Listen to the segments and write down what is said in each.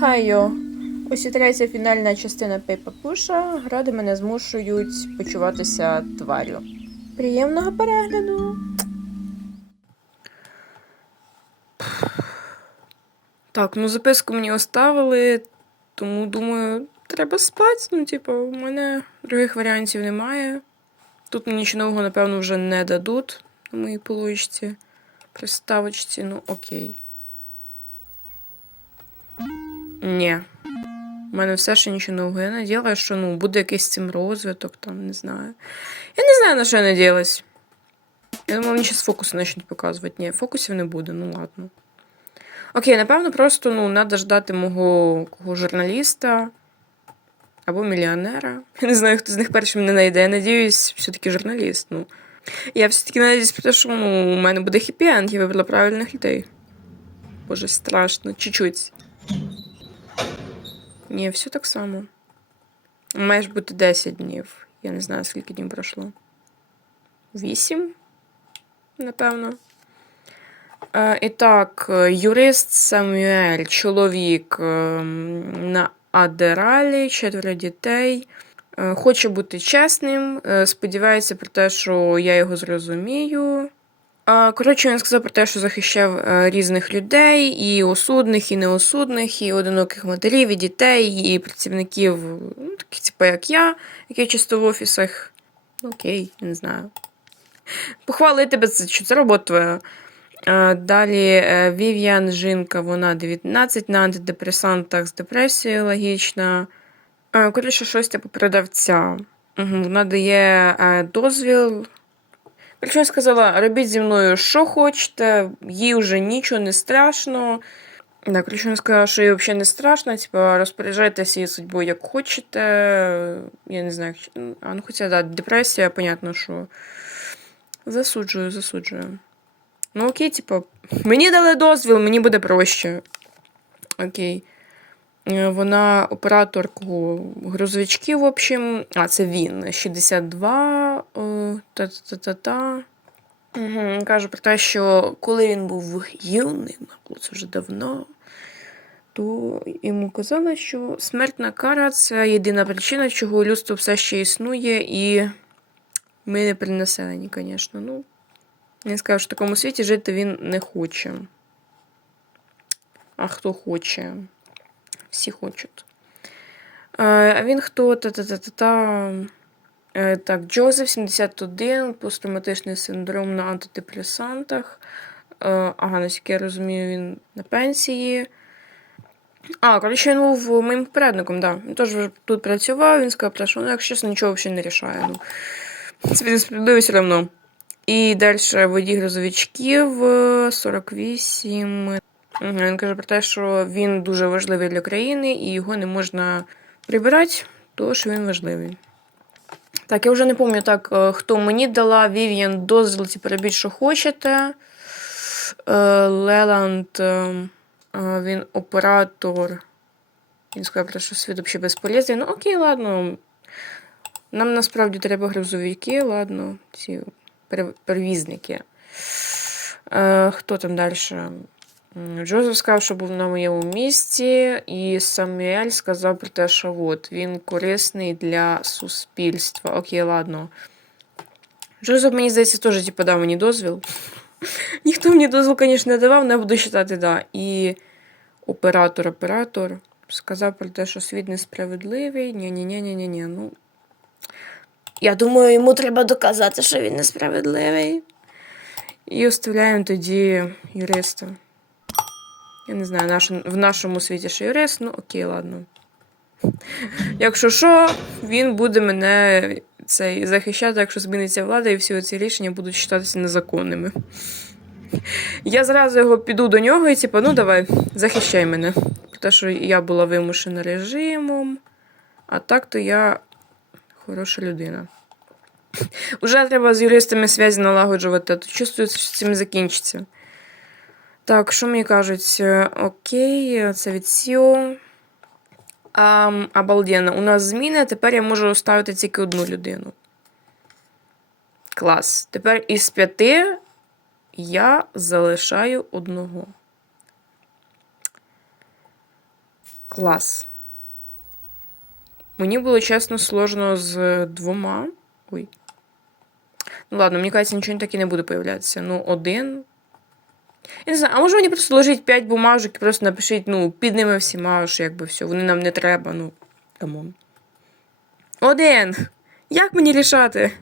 Хайо. Ось і третя фінальна частина Пейпа Пуша. Гради мене змушують почуватися тварю. Приємного перегляду. Так, ну записку мені оставили, тому думаю, треба спати. Ну, типу, у мене других варіантів немає. Тут мені нічого нового, напевно, вже не дадуть на моїй поличці. Приставочці, ну окей. Ні. У мене все ще нічого нового. Я надіялася, що ну, буде якийсь цим розвиток, там, не знаю. Я не знаю, на що я надіялась. Я думала, мені зараз фокуси почнуть показувати. Ні, фокусів не буде, ну ладно. Окей, напевно, просто ну, треба ждати мого кого журналіста або мільйонера. Я не знаю, хто з них першим не знайде. Я надіюсь, все-таки журналіст. Ну. Я все-таки надіюсь про те, що ну, у мене буде хіпі-енд, я вибрала правильних людей. Боже, страшно, чуть-чуть. Ні, все так само. Має ж бути 10 днів. Я не знаю, скільки днів пройшло. 8, напевно. Е, і так, юрист Самюель, чоловік е, на Адералі, четверо дітей. Е, Хоче бути чесним, е, сподівається про те, що я його зрозумію. Коротше, він сказав про те, що захищав е, різних людей, і осудних, і неосудних, і одиноких матерів, і дітей, і працівників, ну, таких, типу, як я, які часто в офісах. Окей, не знаю. Похвалити тебе, що це робота твоя. Далі е, Вів'ян жінка, вона 19 на антидепресантах з депресією логічно. Е, Коротше, щось типу продавця. Вона дає е, дозвіл. Я сказала, робіть зі мною, що хочете, їй вже нічого не страшно. Да, коротше, сказала, що їй взагалі не страшно, типу, розпоряджайтеся її судьбою, як хочете. Я не знаю, а, ну хоча, да, депресія, понятно, що засуджую, засуджую. Ну, окей, типу, мені дали дозвіл, мені буде проще. Окей. Е, Вона операторку грузовичків, в общем. А, це він. 62. Та-та-та-та. Угу. Каже про те, що коли він був юним, це вже давно, то йому казали, що смертна кара це єдина причина, чого людство все ще існує, і ми не при населенні, звісно. Ну, він сказав, що в такому світі жити він не хоче. А хто хоче? Всі хочуть. А він хто? Та-та-та-та-та. Е, Так, Джозеф 71, посттравматичний синдром на антидепресантах. Е, Ага, наскільки я розумію, він на пенсії. А, коротше, він був моїм попередником. Да. Він теж тут працював, він сказав, що ну, якщо чесно, нічого взагалі не рішає. Ну, це все одно. І далі водій грузовичків е, 48. Він каже про те, що він дуже важливий для країни і його не можна прибирати, тому що він важливий. Так, я вже не пам'ятаю так, е, хто мені дала Вів'ян дозвіл, типу, робіть, що хочете. Е, Леланд, е, він оператор. Він сказав, що світ взагалі безполезний. Ну, окей, ладно. Нам насправді треба грузовики, ладно, ці пере- перевізники. Хто там далі? Джозеф сказав, що був на моєму місці, і Самуель сказав про те, що от, він корисний для суспільства. Окей, ладно. Джозеф, мені здається, теж типу, дав мені дозвіл. Ніхто мені дозвіл, звісно, не давав, не буду вважати, да. І оператор, оператор сказав про те, що світ несправедливий. Ні-ні-ні-ні-ні. Ну, я думаю, йому треба доказати, що він несправедливий. І оставляємо тоді юриста. Я не знаю, в нашому світі ще юрист, ну окей, ладно. Якщо що, він буде мене цей, захищати, якщо зміниться влада, і всі ці рішення будуть вважатися незаконними. Я зразу його піду до нього і типу, ну давай, захищай мене. Те, що я була вимушена режимом, а так то я хороша людина. Уже треба з юристами зв'язі налагоджувати, а то чувствую, що цим закінчиться. Так, що мені кажуть? Е, Окей, це від. А, обалденно. У нас зміни, тепер я можу ставити тільки одну людину. Клас. Тепер із п'яти я залишаю одного. Клас. Мені було чесно сложно з двома. Ой. Ну ладно, мені кажеться, нічого так і не буде появлятися. Ну, один. Я не знаю, а може мені просто ложить 5 бумажок і просто напишіть, ну, під ними всіма, що якби все, вони нам не треба, ну, камон. Один! Як мені рішати?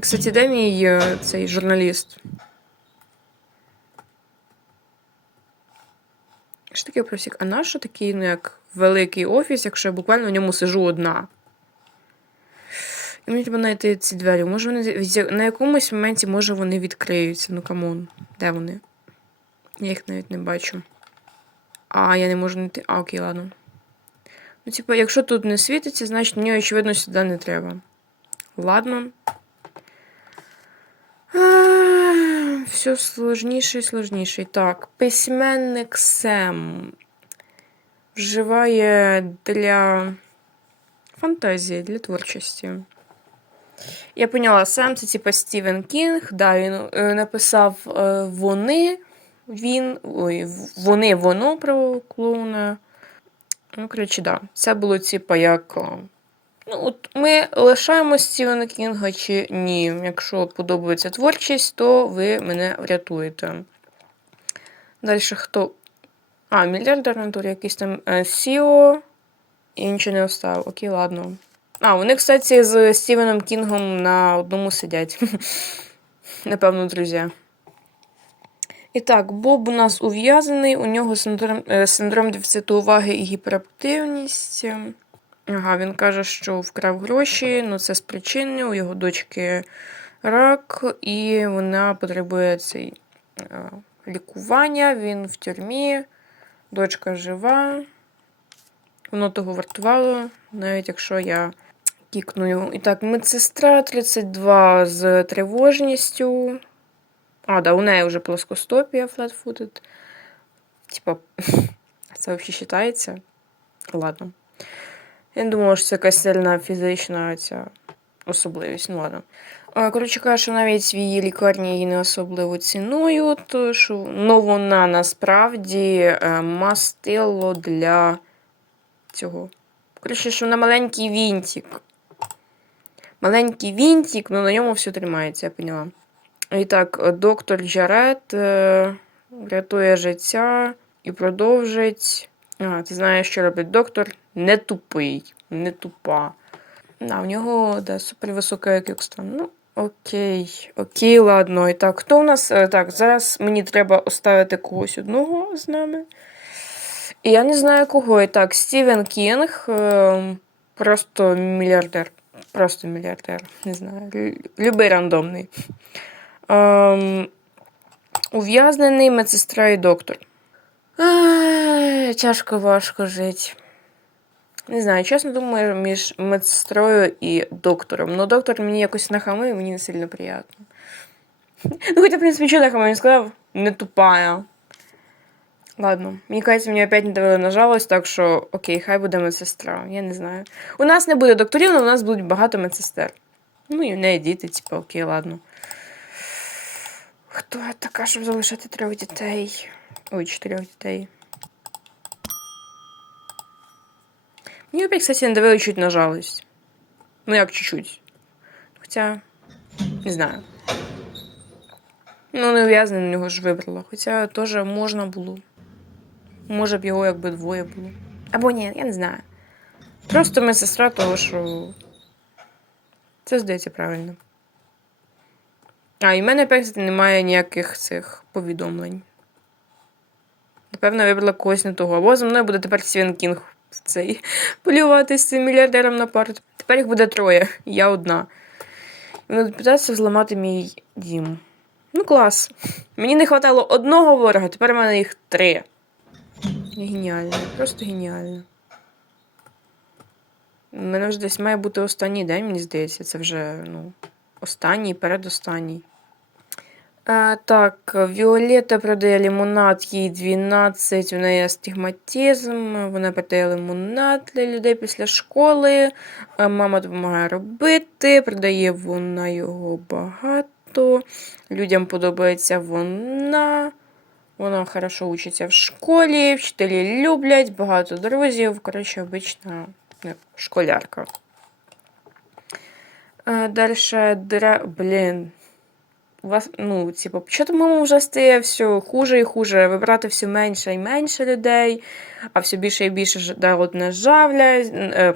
Кстати, де мій е, цей журналіст? Що таке просік? А нащо такий, ну, як великий офіс, якщо я буквально в ньому сижу одна? І мені треба знайти ці двері. Може вони на якомусь моменті, може вони відкриються. Ну камон. Де вони? Я їх навіть не бачу. А, я не можу знайти. А, окей, ладно. Ну, типу, якщо тут не світиться, значить мені, очевидно, сюди не треба. Ладно. Все сложніше і сложніше. Так, письменник Сем вживає для фантазії, для творчості. Я поняла, Сем це типа Стівен Кінг. Да, він е, написав е, вони, він, ой, вони, воно про клоуна. Ну, коротше, да. Це було типа як. Ну, от ми лишаємо Стівена Кінга чи ні. Якщо подобається творчість, то ви мене врятуєте. Далі хто? А, мільярдер натурі якийсь там е, Сіо. І нічого не оставив. Окей, ладно. А, вони, кстати, з Стівеном Кінгом на одному сидять. Напевно, друзі. І так, Боб у нас ув'язаний, у нього синдром, е, синдром дефіциту уваги і гіперактивність. Ага, він каже, що вкрав гроші, ну це спричинне, у його дочки рак, і вона потребує цей, е, лікування, він в тюрмі, дочка жива. Воно того вартувало, навіть якщо я кікную. І так, медсестра 32 з тривожністю. А, да, у неї вже плоскостопія flat-footed. Типа, це взагалі вважається? Ладно. Я не думала, що це якась сильна фізична ця особливість. Ну ладно. Коротше кажучи, навіть в її лікарні її не особливо цінують, що ну, вона насправді е, мастило для цього. Коротше, що вона маленький вінтик. Маленький вінтик, ну на ньому все тримається, я поняла. І так, доктор Джарет е, рятує життя і продовжить. А, ти знаєш, що робить доктор? Не тупий, не тупа. Да, у нього да, супервисока IQ. Ну, окей, окей, ладно. І так, хто у нас? Е, Так, зараз мені треба оставити когось одного з нами. І я не знаю кого. І так, Стівен Кінг, е, просто мільярдер. Просто мільярдер. Не знаю. Любий рандомний. Ем, ув'язнений медсестра і доктор. Ай, тяжко важко жити. Не знаю, чесно думаю, між медсестрою і доктором. Ну, доктор мені якось нахамив, мені не сильно приємно. Ну, хоча, в принципі, що нахамив, він сказав, не тупая. Ладно, мені кажеться, мені опять не давили на жалость, так що окей, хай буде медсестра. Я не знаю. У нас не буде докторів, але у нас будуть багато медсестер. Ну, і в неї діти, типу, окей, ладно. Хто я така, щоб залишати трьох дітей? Ой, чотирьох дітей. Мені опять, кстати, не давили чуть на жалость. Ну, як чуть-чуть. Хоча, не знаю. Ну, не ув'язнений на нього ж вибрала. Хоча теж можна було. Може б його якби двоє було. Або ні, я не знаю. Просто медсестра того, що. Це здається правильно. А, і в мене опять немає ніяких цих повідомлень. Напевно, вибрала когось не того. Або за мною буде тепер Стівен Кінг цей полювати з цим мільярдером на пару. Тепер їх буде троє, я одна. Вони питатися зламати мій дім. Ну, клас. Мені не вистачало одного ворога, тепер у мене їх три. Геніально, просто геніально. У мене вже десь має бути останній день, мені здається, це вже ну, останній, передостанній. А, так, Віолетта продає лимонад, їй 12, у неї астигматизм, вона продає лимонад для людей після школи. Мама допомагає робити, продає вона його багато. Людям подобається вона. Вона хорошо учиться в школі, вчителі люблять, багато друзів. Коротше, обична ну, школярка. Далі дра... Блін. У вас, ну, типу, що тому вже стає все хуже і хуже, вибрати все менше і менше людей, а все більше і більше ж- давлять на жалять, е,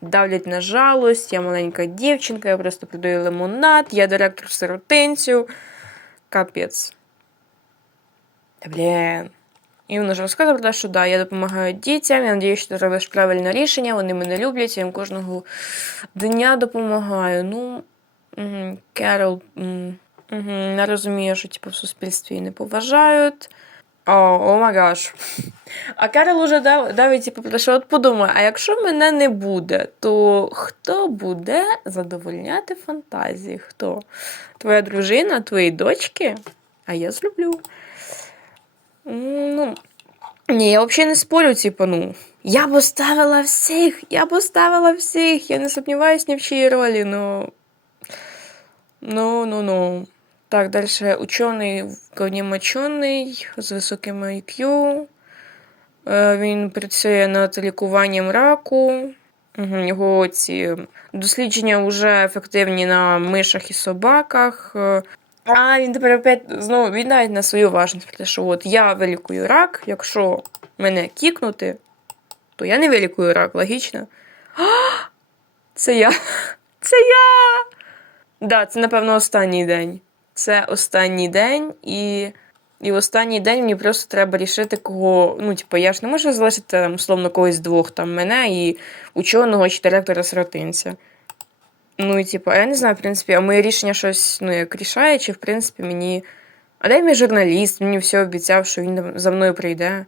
давлять на жалость. Я маленька дівчинка, я просто продаю лимонад, я директор сиротинцю. Капець. Блін. І він вже розказував про те, що да, я допомагаю дітям, я надію, що ти робиш правильне рішення, вони мене люблять, я їм кожного дня допомагаю. Ну, Керол не розуміє, що типу, в суспільстві її не поважають. О, о май гаш. А Керол уже дав, давить, типу, про що от подумай, а якщо мене не буде, то хто буде задовольняти фантазії? Хто? Твоя дружина, твої дочки? А я зроблю. Ні, я взагалі не спорю, типу, ну. Я б оставила всіх, я б оставила всіх, я не сумніваюсь ні в чиїй ролі, ну. Ну, ну, ну. Так, далі учений, мочений з високим IQ. Е, Він працює над лікуванням раку. Його ці дослідження вже ефективні на мишах і собаках. А він тепер опять знову він навіть на свою важність те, що от я вилікую рак, якщо мене кікнути, то я не вилікую рак, логічно. А, це я. Це я. Да, це, напевно, останній день. Це останній день, і, і в останній день мені просто треба рішити, кого. Ну, типу, я ж не можу залишити там, условно когось двох там мене і ученого чи директора сиротинця. Ну, і типу, я не знаю, в принципі, а моє рішення щось ну, як рішає, чи в принципі мені. А дай мій журналіст, мені все обіцяв, що він за мною прийде.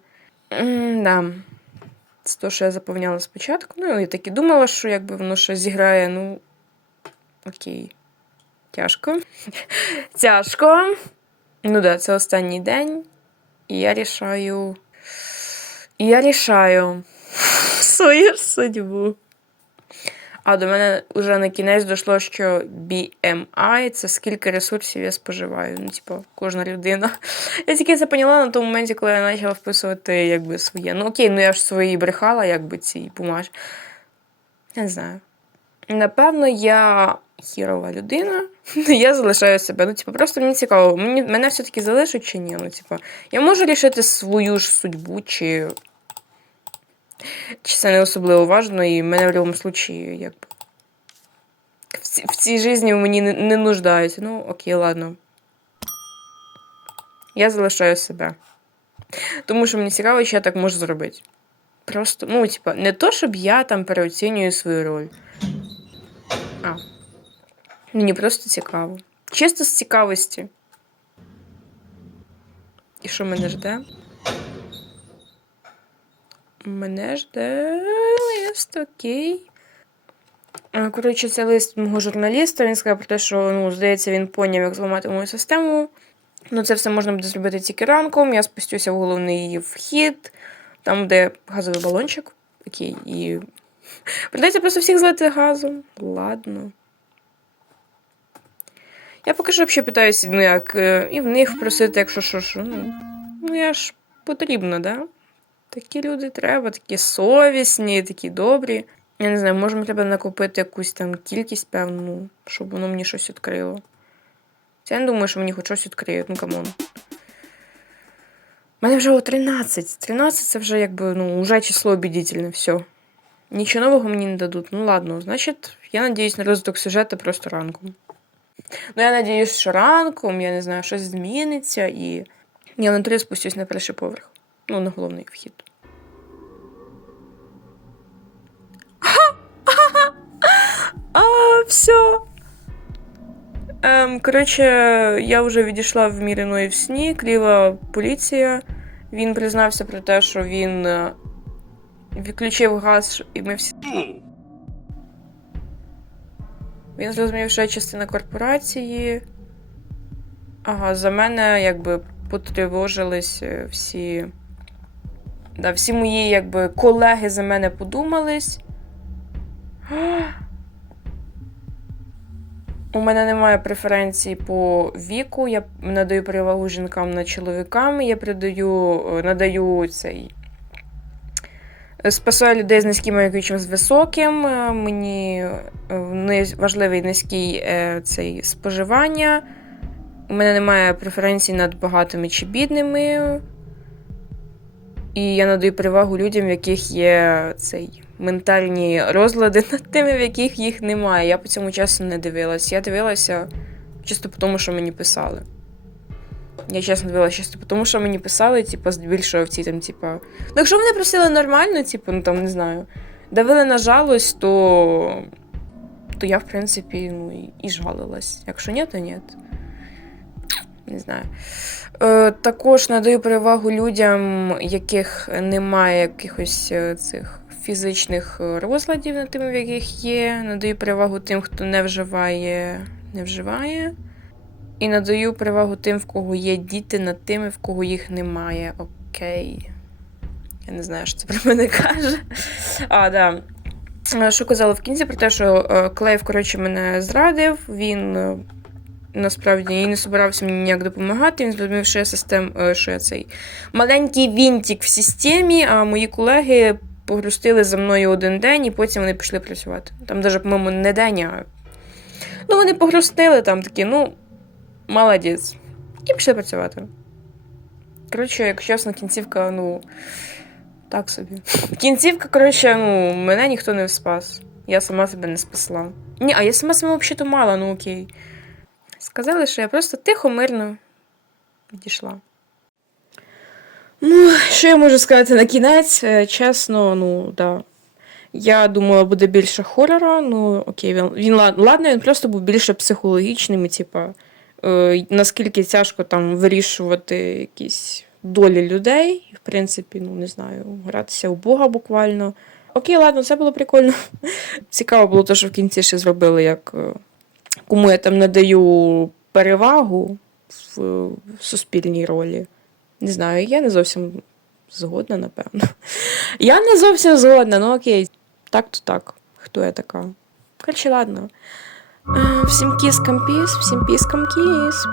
да. Це те, що я заповняла спочатку. Ну, я так і думала, що якби воно щось зіграє, ну. Окей. Тяжко. Тяжко. Ну да, це останній день. І я рішаю. І я рішаю свою судьбу. А до мене вже на кінець дійшло, що BMI це скільки ресурсів я споживаю. Ну, типу, кожна людина. Я тільки це поняла на тому моменті, коли я почала вписувати якби, своє. Ну окей, ну я ж свої брехала, якби ці бумаж. Я не знаю. Напевно, я хірова людина. Я залишаю себе. Ну, типу, просто мені цікаво, мені, мене все-таки залишать чи ні. Ну, типу, я можу рішити свою ж судьбу, чи чи це не особливо важно, і в мене в будь-якому випадку, якби. В, ці, в цій житті мені не, не нуждаються. Ну, окей, ладно. Я залишаю себе. Тому що мені цікаво, що я так можу зробити. Просто, ну, типа, не то, щоб я там переоцінюю свою роль. А. Мені просто цікаво. Чисто з цікавості. І що мене жде? Мене жде лист, окей. Е, Коротше, це лист мого журналіста. Він сказав про те, що ну, здається, він поняв, як зламати мою систему. Ну, це все можна буде зробити тільки ранком. Я спустюся в головний вхід, там, де газовий балончик. Окей, і. Придеться просто всіх злити газом. Ладно. Я поки що взагалі питаюся, ну як, е, і в них просити, якщо що, що. Ну, ну я ж потрібна, да? Такі люди треба, такі совісні, такі добрі. Я не знаю, може, треба накопити якусь там кількість певну, щоб воно мені щось відкрило. Це я не думаю, що мені хоч щось відкриє, ну камон. У мене вже о 13. 13 це вже якби, ну, уже число обідітельне, все. Нічого нового мені не дадуть. Ну ладно, значить, я надіюсь на розвиток сюжету просто ранком. Ну, я надіюсь, що ранком, я не знаю, щось зміниться і я на три спустюсь на перший поверх. Ну, на головний вхід. А, все. Ем, коротше, я вже відійшла в міряної в сні, кліва поліція. Він признався про те, що він е, відключив газ, і ми всі. Він зрозумів, що я частина корпорації. Ага, за мене якби потривожились е, всі. Да, всі мої якби, колеги за мене подумались. У мене немає преференцій по віку. Я надаю перевагу жінкам над чоловіками. Я придаю, е, надаю цей. е, Спасаю людей з низьким IQ з високим. Е, Мені важливий низький цей споживання. У мене немає преференцій над багатими чи бідними. І я надаю перевагу людям, в яких є цей ментальні розлади над тими, в яких їх немає. Я по цьому часу не дивилась. Я дивилася чисто по тому, що мені писали. Я чесно дивилася чисто по тому, що мені писали, типу, здебільшого в ці там, типу. Ну, якщо мене просили нормально, типу, ну там не знаю, давили на жалость, то, то я, в принципі, ну, і жалилась. Якщо ні, то ні. Не знаю. Е, також надаю перевагу людям, яких немає якихось е, цих фізичних розладів над тими, в яких є. Надаю перевагу тим, хто не вживає, не вживає. І надаю перевагу тим, в кого є діти, над тими, в кого їх немає. Окей. Я не знаю, що це про мене каже. А, да. Е, Що казала в кінці про те, що Клейв, коротше, мене зрадив. Він насправді і не собирався мені ніяк допомагати. Він зрозумів, що я систем, е, що я цей маленький вінтик в системі, а мої колеги погрустили за мною один день, і потім вони пішли працювати. Там навіть, по-моєму, не день, а. Ну, вони погрустили там такі, ну, молодець. І пішли працювати. Коротше, якщо чесно, кінцівка, ну. Так собі. Кінцівка, коротше, ну, мене ніхто не спас. Я сама себе не спасла. Ні, а я сама себе взагалі мала, ну окей. Сказали, що я просто тихо, мирно відійшла. Ну, що я можу сказати на кінець? Е, Чесно, ну, да. Я думала, буде більше хорора. Ну, окей, він, він ладно, він просто був більше психологічним, і, типа, е, наскільки тяжко там вирішувати якісь долі людей. В принципі, ну не знаю, гратися у Бога буквально. Окей, ладно, це було прикольно. Цікаво було те, що в кінці ще зробили, як е, кому я там надаю перевагу в, в суспільній ролі. Не знаю, я не зовсім згодна, напевно. Я не зовсім згодна, ну окей. Так то так. Хто я така? Короче, ладно. Е, Всім кіскам піс, всім піскам кіс.